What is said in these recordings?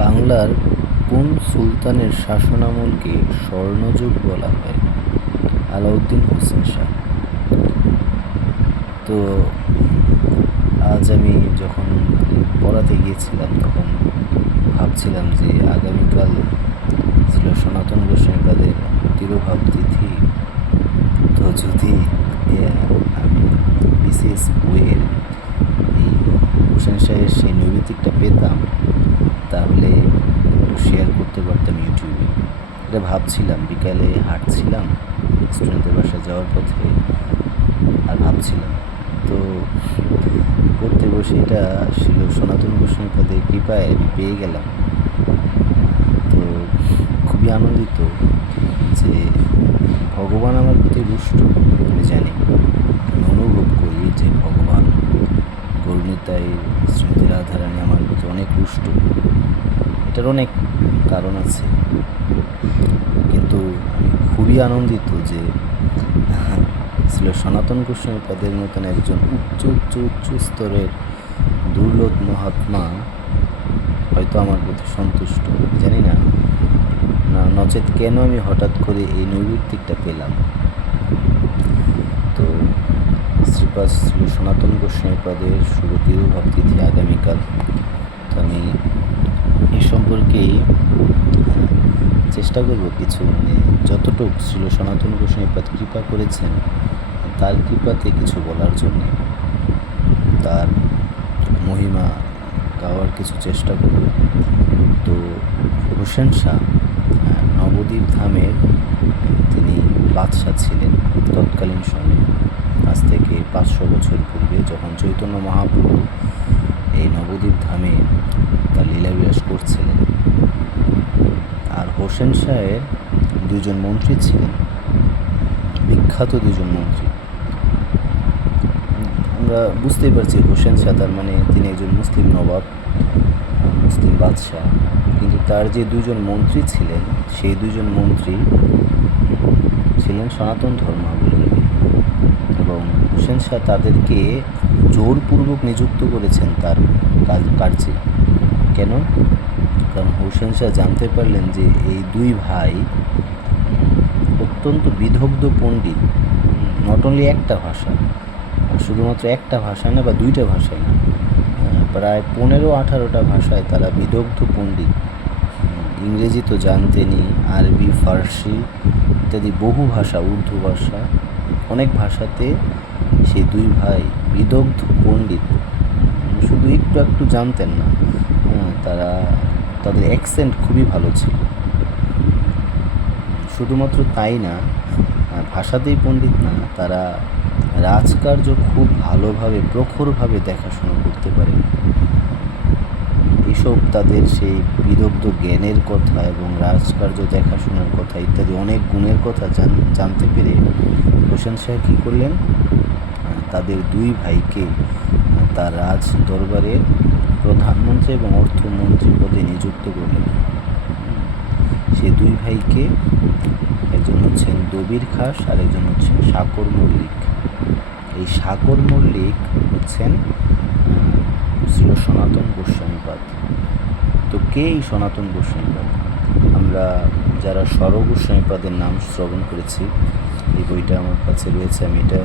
বাংলার কোন সুলতানের শাসনামলকে স্বর্ণযুগ বলা হয়? আলাউদ্দিন হোসেন শাহ। তো আজ আমি যখন পড়াতে গিয়েছিলাম তখন ভাবছিলাম যে আগামীকাল ছিল সনাতন গোস্বামীপাদের তিরোভাব তিথি। তো যদি আমি বিসিএস বইয়ের এই হোসেন শাহের সেই নৈমিত্তিকটা পেতাম তাহলে একটু শেয়ার করতে পারতাম ইউটিউবে। এটা ভাবছিলাম, বিকালে হাঁটছিলাম স্টুডেন্টের বাসায় যাওয়ার পথে, আর ভাবছিলাম তো পড়তে বসে এটা ছিল সনাতন গোস্বামীপাদের কৃপায় আমি পেয়ে গেলাম। তো খুবই আনন্দিত যে ভগবান আমার প্রতি রুষ্ট। আমি জানি, আমি অনুভব করি যে ভগবান গৌরনীতাই শ্রীমতী রাধারানী আমার প্রতি অনেক রুষ্ট। এটার অনেক কারণ আছে, কিন্তু আমি খুবই আনন্দিত যে ছিল সনাতন গোস্বামীপাদের মতন একজন উচ্চ স্তরের দুর্লভ মহাত্মা হয়তো আমার প্রতি সন্তুষ্ট। জানি না নচেত কেন আমি হঠাৎ করে এই নৈমিত্তিকটা পেলাম। তো শ্রীপাদ শ্রী সনাতন গোস্বামীপাদের শুভ তিরোভাব তিথি আগামীকাল। তো আমি এ সম্পর্কেই চেষ্টা করব কিছু, যতটুকু ছিল সনাতন গোস্বামীপাদ কৃপা করেছেন তার কৃপাতে কিছু বলার জন্য, তার মহিমা গাওয়ার কিছু চেষ্টা করব। তো হোসেন শাহ নবদ্বীপ ধামের তিনি বাদশাহ ছিলেন তৎকালীন সময়ে। আজ থেকে 500 বছর পূর্বে যখন চৈতন্য মহাপ্রভু এই নবদ্বীপ ধামে তার লীলাবিলাস করছিলেন। আর হোসেন শাহের দুজন মন্ত্রী ছিলেন, বিখ্যাত দুজন মন্ত্রী। আমরা বুঝতেই পারছি হোসেন শাহ তার মানে তিনি একজন মুসলিম নবাব, মুসলিম বাদশাহ। কিন্তু তার যে দুজন মন্ত্রী ছিলেন সেই দুজন মন্ত্রী ছিলেন সনাতন ধর্মাবলম্বী, এবং হোসেন শাহ তাদেরকে জোরপূর্বক নিযুক্ত করেছেন তার কার্যে। কেন? কারণ হোসেন শাহ জানতে পারলেন যে এই দুই ভাই অত্যন্ত বিদগ্ধ পণ্ডিত। নট অনলি একটা ভাষা, শুধুমাত্র একটা ভাষায় না বা দুইটা ভাষায় না, প্রায় 15-18টা ভাষায় তারা বিদগ্ধ পণ্ডিত। ইংরেজি তো জানতেনি, আরবি, ফার্সি ইত্যাদি বহু ভাষা, উর্দু ভাষা, অনেক ভাষাতে সেই দুই ভাই বিদগ্ধ পণ্ডিত। শুধু একটু জানতেন না, তাদের অ্যাকসেন্ট খুবই ভালো ছিল। শুধুমাত্র তাই না, ভাষাতেই পণ্ডিত না, তারা রাজকার্য খুব ভালোভাবে প্রখরভাবে দেখাশোনা করতে পারে। এসব তাদের সেই বিদগ্ধ জ্ঞানের কথা এবং রাজকার্য দেখাশোনার কথা ইত্যাদি অনেক গুণের কথা জানতে পেরে হোসেন শাহ কী করলেন? তাদের দুই ভাইকে তার রাজ দরবারের প্রধানমন্ত্রী এবং অর্থমন্ত্রী পদে নিযুক্ত করলেন। সেই দুই ভাইকে, একজন হচ্ছেন দবির খাস আর একজন হচ্ছেন শাকর মল্লিক। এই শাকর মল্লিক হচ্ছেন ছিল সনাতন গোস্বামীপাদ। তো কে এই সনাতন গোস্বামীপাদ? আমরা যারা স্বরগোস্বামীপাদের নাম শ্রবণ করেছি, এই বইটা আমার কাছে রয়েছে। আমি এটা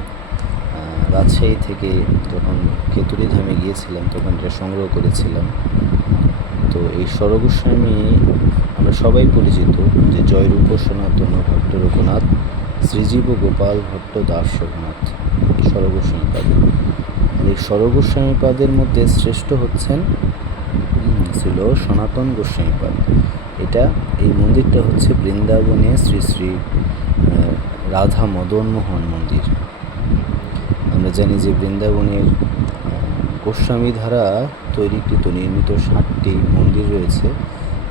রাজশাহী থেকে যখন খেতুরি ধামে গিয়েছিলাম তখন এটা সংগ্রহ করেছিলাম। তো এই স্বরগোস্বামী আমরা সবাই পরিচিত যে জয়রূপ সনাতন ভট্ট রঘুনাথ শ্রীজীব গোপাল ভট্ট দাস রঘুনাথ স্বরগোস্বামীপাদ। এই স্বরগোস্বামীপাদের মধ্যে শ্রেষ্ঠ হচ্ছেন ছিল সনাতন গোস্বামীপাদ। এই মন্দিরটা হচ্ছে বৃন্দাবনে শ্রী শ্রী রাধা মদন মোহন মন্দির। আমরা জানি যে বৃন্দাবনের গোস্বামী ধারা তৈরিকৃত নির্মিত 7টি মন্দির রয়েছে,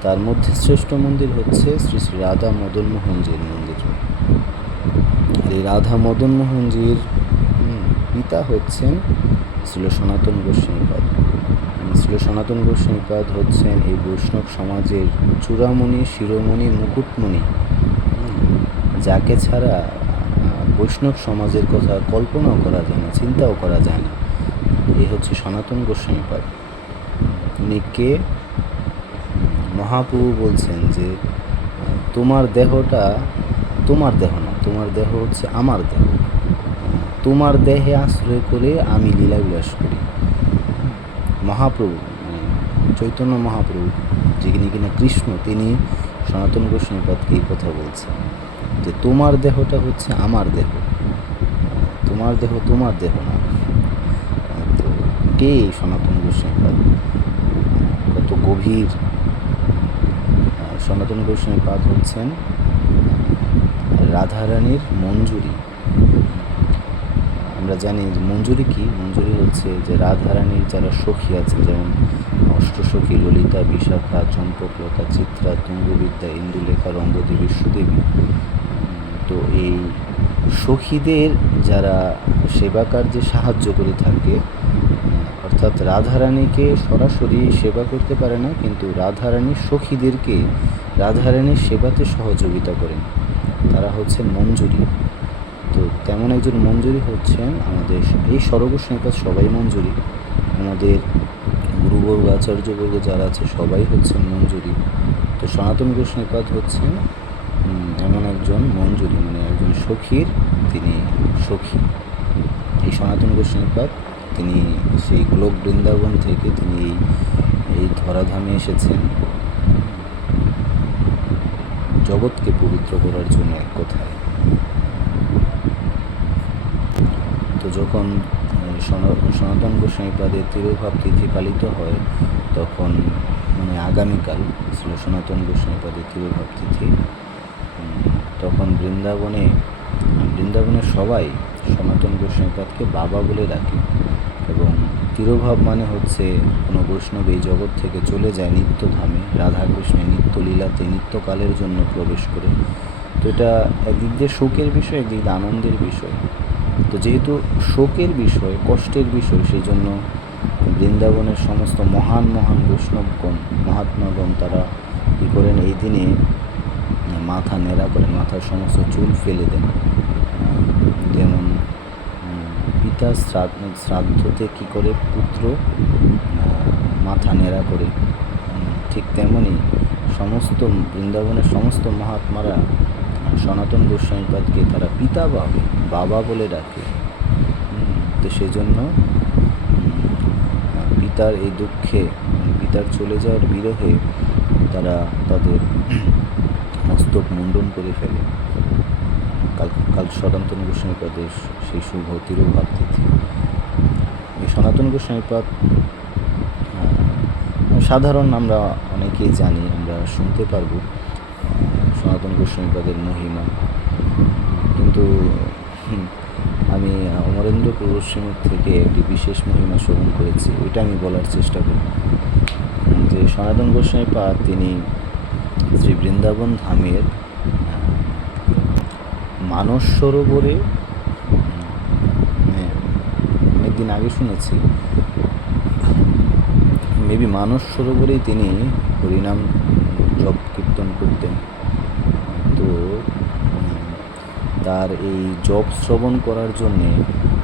তার মধ্যে শ্রেষ্ঠ মন্দির হচ্ছে শ্রী শ্রী রাধা মদন মোহনজির মন্দির। এই রাধা মদন মোহনজির পিতা হচ্ছেন ছিল সনাতন গোস্বামীপাদ। ছিল সনাতন গোস্বামীপাদ হচ্ছেন এই বৈষ্ণব সমাজের চূড়ামণি, শিরোমণি, মুকুটমণি, যাকে ছাড়া বৈষ্ণব সমাজের কথা কল্পনাও করা যায় না, চিন্তাও করা যায় না। এই হচ্ছে সনাতন গোস্বামীপাদ। উনি কে? মহাপ্রভু বলছেন যে তোমার দেহটা তোমার দেহ না, তোমার দেহ হচ্ছে আমার দেহ। তোমার দেহে আশ্রয় করে আমি লীলাবিলাস করি। মহাপ্রভু চৈতন্য মহাপ্রভু, যিনি কিনা কৃষ্ণ, তিনি সনাতন গোস্বামীপাদকে এই কথা বলছেন যে তোমার দেহটা হচ্ছে আমার দেহ, তোমার দেহ তোমার দেহ না। তো কে সনাতন গোস্বামীপাদ? কত গভীর! সনাতন গোস্বামীপাদ হচ্ছেন রাধারানীর মঞ্জুরি। আমরা জানি যে মঞ্জুরি কি? মঞ্জুরি হচ্ছে যে রাধারানীর যারা সখী আছে, যেমন অষ্টসখী ললিতা, বিশাখা, চম্পকলতা, চিত্রা, তুঙ্গবিদ্যা, ইন্দুলেখা, রঙ্গদেবী, সুদেবী। তো এই সখীদের যারা সেবা কার্যে সাহায্য করে থাকে, অর্থাৎ রাধারানীকে সরাসরি সেবা করতে পারে না, কিন্তু রাধারানীর সখীদেরকে রাধারানীর সেবাতে সহযোগিতা করেন, তারা হচ্ছেন মঞ্জুরি। তো তেমন একজন মঞ্জুরি হচ্ছেন আমাদের এই সর্বস্বনিপাত, সবাই মঞ্জুরি। আমাদের গুরুবর্গ, আচার্যবর্গ যারা আছে সবাই হচ্ছেন মঞ্জুরি। তো সনাতন গোস্বামীপাদ হচ্ছেন এমন একজন মঞ্জুরি, মানে একজন সখীর তিনি সখী। এই সনাতন গোস্বামীপাদ তিনি সেই গোলক বৃন্দাবন থেকে তিনি এই ধরাধামে এসেছেন জগৎকে পবিত্র করার জন্য এক কথায়। তো যখন সনাতন গোস্বামীপাদের তিরোভাব তিথি পালিত হয়, তখন মানে আগামীকাল ছিল সনাতন গোস্বামীপাদের তিরোভাব তিথি, তখন বৃন্দাবনের সবাই সনাতন গোস্বামীপাদকে বাবা বলে ডাকে। এবং তিরোভাব মানে হচ্ছে কোনো বৈষ্ণব এই জগৎ থেকে চলে যায় নিত্যধামে, রাধাকৃষ্ণের নিত্যলীলাতে নিত্যকালের জন্য প্রবেশ করে। তো এটা একদিক দিয়ে শোকের বিষয়, একদিক দিয়ে আনন্দের বিষয়। তো যেহেতু শোকের বিষয়, কষ্টের বিষয়, সেই জন্য বৃন্দাবনের সমস্ত মহান মহান বৈষ্ণবগণ, মহাত্মাগণ তারা কী করেন, এই দিনে মাথা নেড়া করেন, মাথার সমস্ত চুল ফেলে দেন। যেমন পিতা শ্রাদ্ধতে কী করে পুত্র মাথা নেড়া করে, ঠিক তেমনই সমস্ত বৃন্দাবনের সমস্ত মহাত্মারা সনাতন গোস্বামীপাদকে তারা পিতা বাবা বলে ডাকে। তো সেই জন্য পিতার এই দুঃখে, পিতার চলে যাওয়ার বিরহে তারা তাদের মস্তক মুন্ডন করে ফেলে। কাল সনাতন গোস্বামীপাদের সেই শুভ তিরোভাব তিথি। এই সনাতন গোস্বামীপাদ সাধারণ আমরা অনেকেই জানি, আমরা শুনতে পারব সনাতন গোস্বামীপাদের মহিমা, কিন্তু আমি অমরেন্দ্র গোস্বামীর থেকে একটি বিশেষ মহিমা শ্রবণ করেছি, ওইটা আমি বলার চেষ্টা করি। যে সনাতন গোস্বামীপাদ তিনি শ্রী বৃন্দাবন ধামের মানস সরোবরে, অনেকদিন আগে শুনেছি, মেবি মানস সরোবরেই তিনি হরিনাম জপ কীর্তন করতেন। তো তার এই জপ শ্রবণ করার জন্যে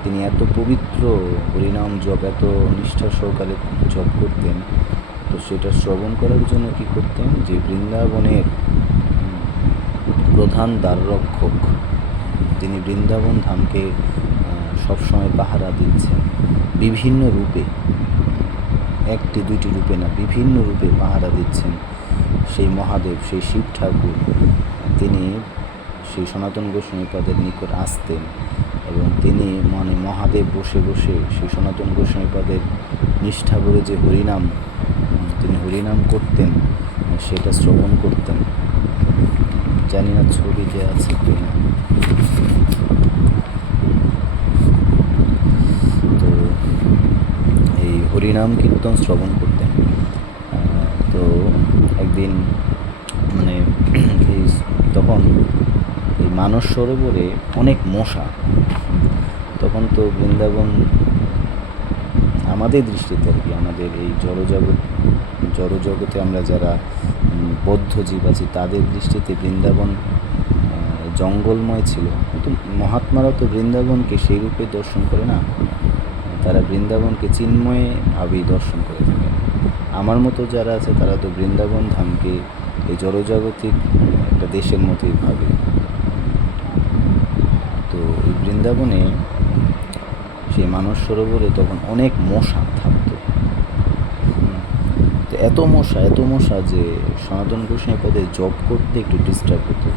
তিনি এত পবিত্র হরিনাম জপ এত নিষ্ঠা সহকারে জপ করতেন। তো সেটা শ্রবণ করার জন্য কী করতেন, যে বৃন্দাবনের প্রধান দ্বাররক্ষক, তিনি বৃন্দাবন ধামকে সবসময় পাহারা দিচ্ছেন বিভিন্ন রূপে, একটি দুইটি রূপে না, বিভিন্ন রূপে পাহারা দিচ্ছেন সেই মহাদেব, সেই শিব ঠাকুর। তিনি সেই সনাতন গোস্বামীপাদের নিকট আসতেন এবং তিনি মানে মহাদেব বসে বসে সেই সনাতন গোস্বামীপাদের নিষ্ঠা করে যে হরিনাম তিনি হরিনাম করতেন, সেটা শ্রবণ করতেন। জানি না ছবি দেওয়া আছে কিনা। তো এই হরিনাম কীর্তন শ্রবণ করতেন। তো একদিন মানে তখন এই মানস সরোবরে অনেক মশা। তখন তো বৃন্দাবন আমাদের দৃষ্টিতে আর কি, আমাদের এই জড়জগতে আমরা যারা বদ্ধ জীব আছি তাদের দৃষ্টিতে বৃন্দাবন জঙ্গলময় ছিল, কিন্তু মহাত্মারা তো বৃন্দাবনকে সেই রূপে দর্শন করে না, তারা বৃন্দাবনকে চিন্ময়ভাবেই দর্শন করে থাকেন। আমার মতো যারা আছে তারা তো বৃন্দাবন ধামকে এই জড়জাগতিক একটা দেশের মতোই ভাবে। তো এই বৃন্দাবনে সেই মানস সরোবরে তখন অনেক মশা থাকতো। তো এত মশা যে সনাতন গোস্বামী পদে জব করতে একটু ডিস্টার্ব হতো।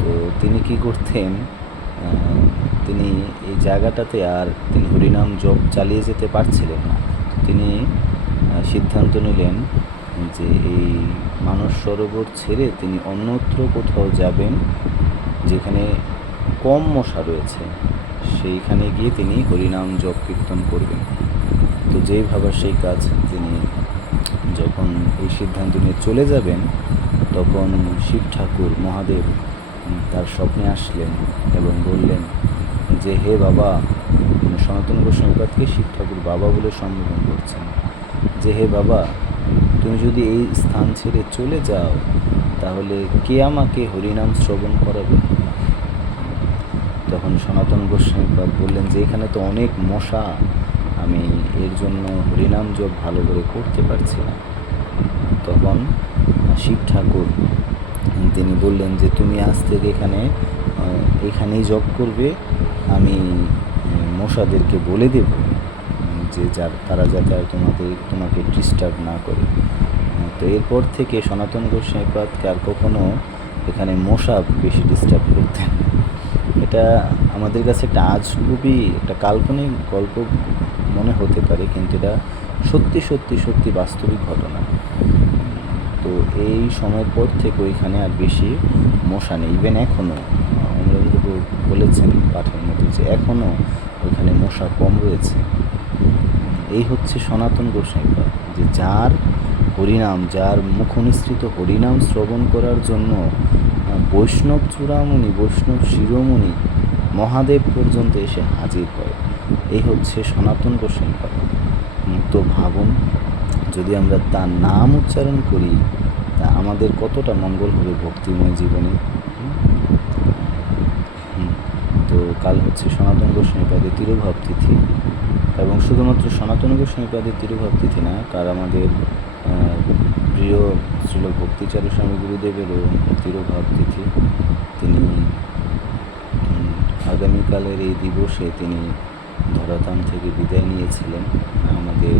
তো তিনি কি করতেন, তিনি এই জায়গাটাতে আর তিনি হরিনাম জপ চালিয়ে যেতে পারছিলেন না। তিনি সিদ্ধান্ত নিলেন যে এই মানস সরোবর ছেড়ে তিনি অন্যত্র কোথাও যাবেন যেখানে কম মশা রয়েছে, সেইখানে গিয়ে তিনি হরিনাম জপ কীর্তন করবেন। তো যেই ভাবা সেই কাজ। তিনি যখন এই সিদ্ধান্ত নিয়ে চলে যাবেন তখন শিব ঠাকুর মহাদেব তার স্বপ্নে আসলেন এবং বললেন যে হে বাবা, সনাতন গোস্বামীপাদকে শিব ঠাকুর বাবা বলে সম্বোধন করছেন, যে হে বাবা, তুমি যদি এই স্থান ছেড়ে চলে যাও তাহলে কে আমাকে হরিনাম শ্রবণ করাবে? তখন সনাতন গোস্বামীপাদ বললেন যে এখানে তো অনেক মশা, আমি এর জন্য হরিনাম জপ ভালো করে করতে পারছি না। তখন শিব ঠাকুর তিনি বললেন যে তুমি আজ থেকে এখানেই জপ করবে, আমি মশাদেরকে বলে দেব যে তারা যাতে আর তোমাকে ডিস্টার্ব না করে। তো এরপর থেকে সনাতন গোস্বামীপাদকে আর কখনো এখানে মশা বেশি ডিস্টার্ব করতেন। এটা আমাদের কাছে একটা আজগুবি একটা কাল্পনিক গল্প মনে হতে পারে, কিন্তু এটা সত্যি বাস্তবিক ঘটনা। তো এই সময়ের পর থেকে ওইখানে আর বেশি মশা নেই। ইভেন এখনও অমরেন্দ্রবাবু বলেছেন পাঠের মধ্যে যে এখনও ওইখানে মশা কম রয়েছে। এই হচ্ছে সনাতন গোস্বামীপাদ, যে যার হরিনাম, যার মুখনিসৃত হরিনাম শ্রবণ করার জন্য বৈষ্ণব চূড়ামণি, বৈষ্ণব শিরোমণি মহাদেব পর্যন্ত এসে হাজির হয়। এই হচ্ছে সনাতন গোস্বামীপাদ। তো ভাবুন, যদি আমরা তার নাম উচ্চারণ করি তা আমাদের কতটা মঙ্গল হবে ভক্তিময় জীবনে। তো কাল হচ্ছে সনাতন গোস্বামীপাদের তিরোভাব তিথি, এবং শুধুমাত্র সনাতন গোস্বামীপাদের তিরোভাব তিথি না, কার আমাদের প্রিয় শ্রীল ভক্তিচারু স্বামী গুরুদেবেরও তিরোভাব তিথি। তিনি আগামীকালের এই দিবসে তিনি ধরাধাম থেকে বিদায় নিয়েছিলেন, আমাদের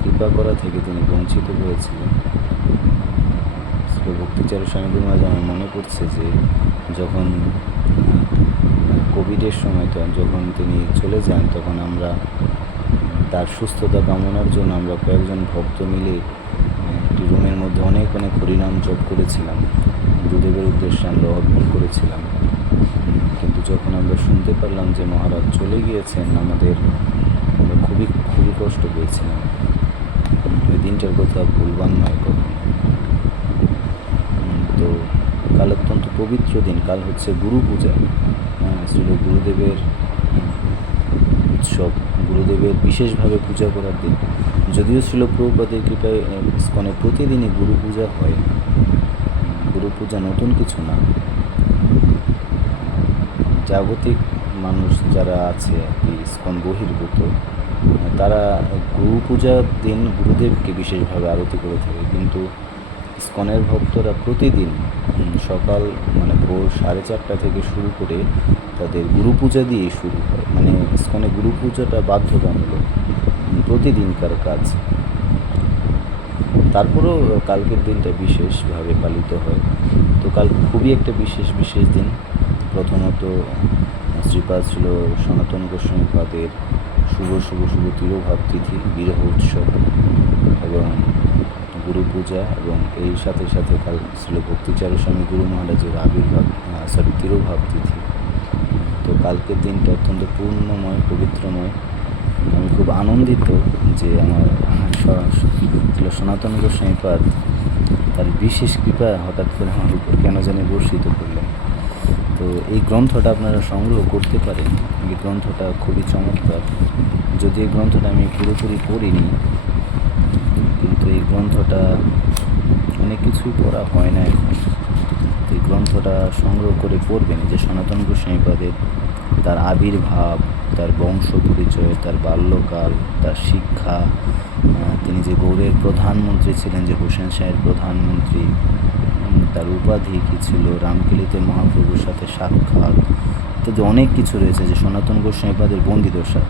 কৃপা করা থেকে তিনি বঞ্চিত হয়েছিলেন। শ্রী ভক্তিচারু স্বামী গুরু মহারাজ, আমার মনে পড়ছে যে যখন কোভিডের সময় যখন তিনি চলে যান, তখন আমরা তার সুস্থতা কামনার জন্য আমরা কয়েকজন ভক্ত মিলে একটি রুমের মধ্যে অনেক হরিনাম জপ করেছিলাম, গুরুদেবের উদ্দেশ্যে আমরা অর্পণ করেছিলাম। কিন্তু যখন আমরা শুনতে পারলাম যে মহারাজ চলে গিয়েছেন, আমরা খুবই কষ্ট পেয়েছিলাম। ওই দিনটার কথা ভুলবার নয় কখনো। তো কাল অত্যন্ত পবিত্র দিন, কাল হচ্ছে গুরু পূজা, শ্রীল গুরুদেবের উৎসব, গুরুদেবের বিশেষভাবে পূজা করার দিন। যদিও শ্রীল প্রভুপাদের কৃপায় ইস্কনে প্রতিদিনই গুরু পূজা হয়। গুরু পূজা নতুন কিছু না। জাগতিক মানুষ যারা আছে ইস্কন বহির্ভূত, তারা গুরু পূজার দিন গুরুদেবকে বিশেষভাবে আরতি করে থাকে, কিন্তু ইস্কনের ভক্তরা প্রতিদিন সকাল ভোর 4:30 থেকে শুরু করে তাদের গুরু পূজা দিয়েই শুরু হয়। ইস্কনে গুরু পূজাটা বাধ্যতামূলক, প্রতিদিনকার কাজ। তারপরেও কালকের দিনটা বিশেষভাবে পালিত হয়। তো কাল খুবই একটা বিশেষ দিন। প্রথমত শ্রীপাদ ছিল সনাতন গোস্বামীপাদের শুভ তিরোভাব তিথি, বিরহ উৎসব এবং গুরু পূজা, এবং এই সাথে কাল ছিল ভক্তিচারু স্বামী গুরু মহারাজের তিরোভাব তিথি। তো কালকের দিনটা অত্যন্ত পূর্ণময়, পবিত্রময়। আমি খুব আনন্দিত যে আমার সনাতন গোস্বামীপাদ তার বিশেষ কৃপা হঠাৎ করে আমার উপর কেন জানি বর্ষিত করলেন। তো এই গ্রন্থটা আপনারা সংগ্রহ করতে পারেন। এই গ্রন্থটা খুবই চমৎকার। যদি এই গ্রন্থটা আমি পুরোপুরি পড়িনি, কিন্তু এই গ্রন্থটা অনেক কিছুই পড়া হয় না এখন। এই গ্রন্থটা সংগ্রহ করে পড়বেন, যে সনাতন গোস্বামীপাদের তার আবির্ভাব, তার বংশ পরিচয়, তার বাল্যকাল, তার শিক্ষা, তিনি যে গৌড়ের প্রধানমন্ত্রী ছিলেন, যে হোসেন শাহের প্রধানমন্ত্রী, তার উপাধি কী ছিল, রামকেলিতে মহাপ্রভুর সাথে সাক্ষাৎ ইত্যাদি অনেক কিছু রয়েছে। যে সনাতন গোস্বামীপাদের বন্দিদশা,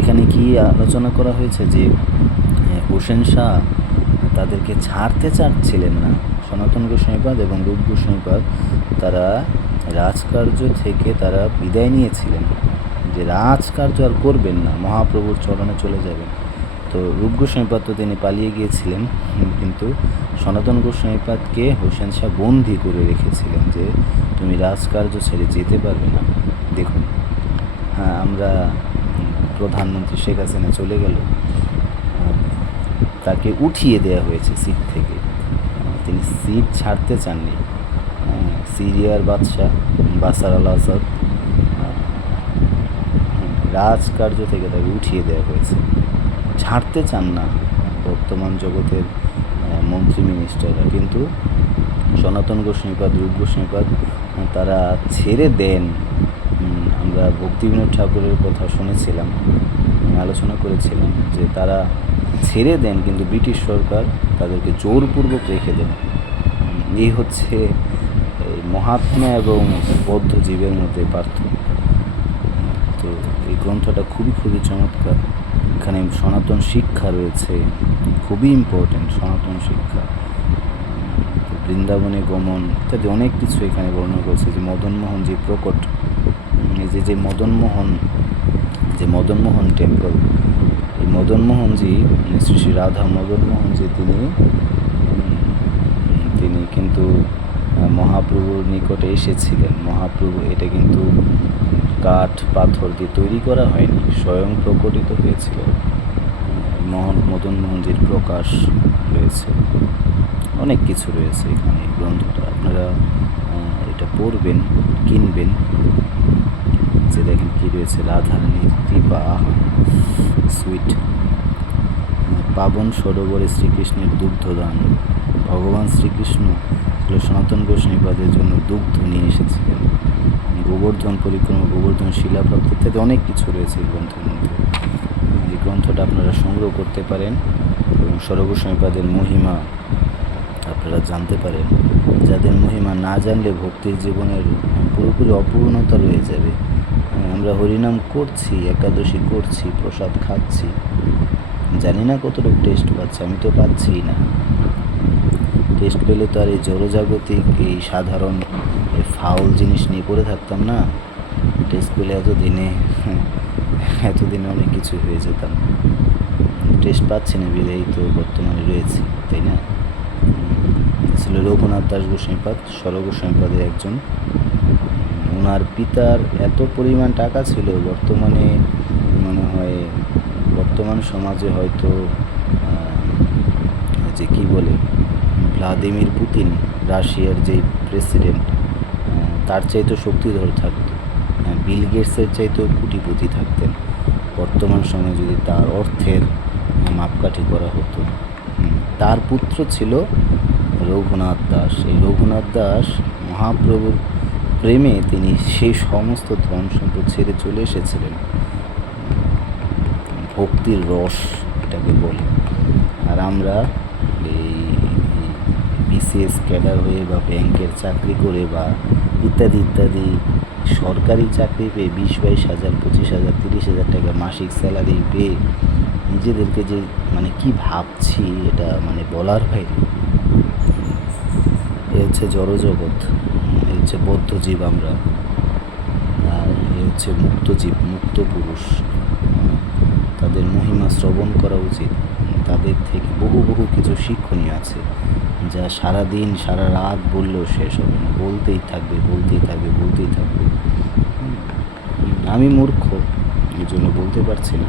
এখানে কি আলোচনা করা হয়েছে যে হোসেন শাহ তাদেরকে ছাড়তে চাচ্ছিলেন না। সনাতন গোস্বামীপাদ এবং রূপ গোস্বামীপাদ তারা রাজকার্য থেকে তারা বিদায় নিয়েছিলেন, যে রাজকার্য আর করবেন না, মহাপ্রভুর চরণে চলে যাবেন। তো রূপ গোস্বামীপাদ তো তিনি পালিয়ে গিয়েছিলেন, কিন্তু সনাতন গোস্বামীপাদকে হোসেন শাহ বন্দি করে রেখেছিলেন যে তুমি রাজকার্য ছেড়ে যেতে পারবে না। দেখুন, হ্যাঁ, আমরা প্রধানমন্ত্রী শেখ হাসিনা চলে গেল, তাকে উঠিয়ে দেওয়া হয়েছে সিট থেকে, তিনি সিট ছাড়তে চাননি। সিরিয়ার বাদশাহ বাশার আল আসাদ রাজকার্য থেকে তাকে উঠিয়ে দেওয়া হয়েছে, ছাড়তে চান না বর্তমান জগতের মন্ত্রী মিনিস্টাররা। কিন্তু সনাতন গোস্বামীপাদ, রূপ গোস্বামীপাদ তারা ছেড়ে দেন। আমরা ভক্তিবিনোদ ঠাকুরের কথা শুনেছিলাম, আলোচনা করেছিলাম যে তারা ছেড়ে দেন, কিন্তু ব্রিটিশ সরকার তাদেরকে জোরপূর্বক রেখে দেন। এই হচ্ছে মহাত্মা এবং বৌদ্ধ জীবের মধ্যে পার্থক্য। তো এই গ্রন্থটা খুবই খুবই চমৎকার। এখানে সনাতন শিক্ষা রয়েছে, খুবই ইম্পর্টেন্ট সনাতন শিক্ষা। বৃন্দাবনে গমন ইত্যাদি অনেক কিছু এখানে বর্ণনা করেছে। যে মদনমোহন যে প্রকট, যে মদনমোহন টেম্পল, এই মদনমোহনজি, শ্রী শ্রী রাধা মদনমোহনজি, তিনি কিন্তু মহাপ্রভুর নিকটে এসেছিলেন। মহাপ্রভু, এটা কিন্তু কাঠ পাথর দিয়ে তৈরি করা হয়নি, স্বয়ং প্রকটিত হয়েছিল। মদনমোহনজির প্রকাশ রয়েছে, অনেক কিছু রয়েছে এখানে। এই গ্রন্থটা আপনারা এটা পড়বেন, কিনবেন। যে দেখেন কি রয়েছে, রাধারানীর কৃপা, সুইট, পাবন সরোবরে শ্রীকৃষ্ণের দুগ্ধদান। ভগবান শ্রীকৃষ্ণ সনাতন গোস্বামীপাদের জন্য দুগ্ধ নিয়ে এসেছিলেন। গোবর্ধন পরিক্রমা, গোবর্ধন শিলাপ্রাপ্ত ইত্যাদি অনেক কিছু রয়েছে এই গ্রন্থের মধ্যে। এই গ্রন্থটা আপনারা সংগ্রহ করতে পারেন এবং সরগোস্বামীপাদের মহিমা আপনারা জানতে পারেন। যাদের মহিমা না জানলে ভক্তির জীবনের পুরোপুরি অপূর্ণতা রয়ে যাবে। আমরা হরিনাম করছি, একাদশী করছি, প্রসাদ খাচ্ছি, জানি না কতটুকু টেস্ট পাচ্ছি। আমি তো পাচ্ছিই না। টেস্ট পেলে তো আর এই জড়জাগতিক এই সাধারণ ফাউল জিনিস নিয়ে পড়ে থাকতাম না। টেস্ট পেলে এতদিনে অনেক কিছু হয়ে যেতাম। টেস্ট পাচ্ছি না বিধায়ী তো বর্তমানে রয়েছে, তাই না? ছিল রঘুনাথ দাস গোস্বামীপাদ, সরগোস্বামীপাদের একজন। ওনার পিতার এত পরিমাণ টাকা ছিল, বর্তমানে মনে হয় বর্তমান সমাজে হয়তো যে কি বলে ভ্লাদিমির পুতিন, রাশিয়ার যে প্রেসিডেন্ট, তার চাইতেও শক্তিধর থাকতো। বিল গেটসের চাইতেও কোটিপতি থাকতেন বর্তমান সময়ে যদি তার অর্থের মাপকাঠি করা হতো। তার পুত্র ছিল রঘুনাথ দাস। এই রঘুনাথ দাস মহাপ্রভুর প্রেমে তিনি সেই সমস্ত ধন সম্পদ ছেড়ে চলে এসেছিলেন। ভক্তির রস এটাকে বলে। আর আমরা এই বিসিএস ক্যাডার হয়ে বা ব্যাংকের চাকরি করে বা ইত্যাদি ইত্যাদি সরকারি চাকরি পেয়ে 20-22 হাজার, 25 হাজার, 30 হাজার টাকা মাসিক স্যালারি পেয়ে নিজেদেরকে যে কি ভাবছি, এটা বলার বাইরে। এ হচ্ছে জড়জগৎ, এ হচ্ছে বদ্ধজীব আমরা, আর এ হচ্ছে মুক্তজীব, মুক্ত পুরুষ। তাদের মহিমা শ্রবণ করা উচিত। তাদের থেকে বহু বহু কিছু শিক্ষণীয় আছে, যা সারাদিন সারা রাত বললেও শেষ হবে না। বলতেই থাকবে, বলতেই থাকবে, বলতেই থাকবে। আমি মূর্খ, এই জন্য বলতে পারছি না,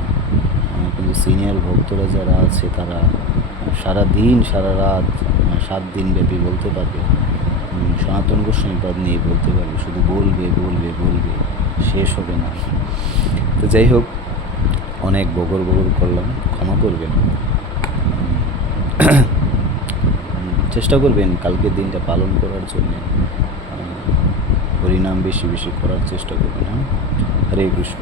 কিন্তু সিনিয়র ভক্তরা যারা আছে তারা সারাদিন সারা রাত 7 দিন ব্যাপী বলতে পারবে। সনাতন গোস্বামীপাদ নিয়ে বলতে পারবে, শুধু বলবে বলবে বলবে, শেষ হবে না। তো যাই হোক, অনেক বগর করলাম, ক্ষমা করবেন। চেষ্টা করবেন কালকের দিনটা পালন করার জন্য, হরিনাম বেশি বেশি করার চেষ্টা করবেন। হ্যাঁ, হরে কৃষ্ণ।